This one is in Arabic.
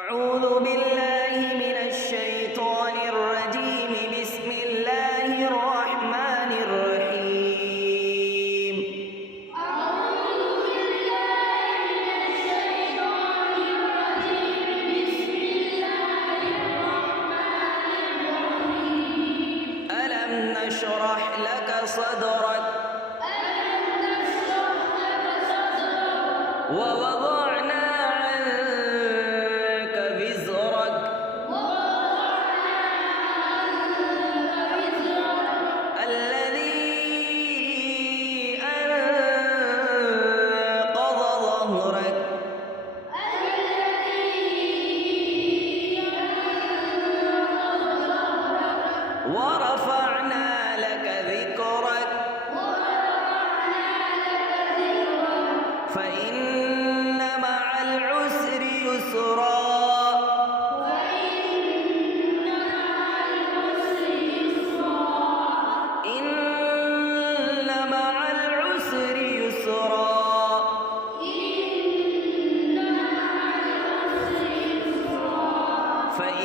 أعوذ بالله من الشيطان الرجيم. بسم الله الرحمن الرحيم. أعوذ بالله من الشيطان الرجيم. بسم الله الرحمن الرحيم. ألم نشرح لك صدرك ألم نشرح لك صدرك ووضعنا عنك وزرك ووضعنا عنك وزرك الذي أنقض ظهرك ورفعنا لك ذكرك فإن مع العسر يسرا إن مع العسر يسرا فإن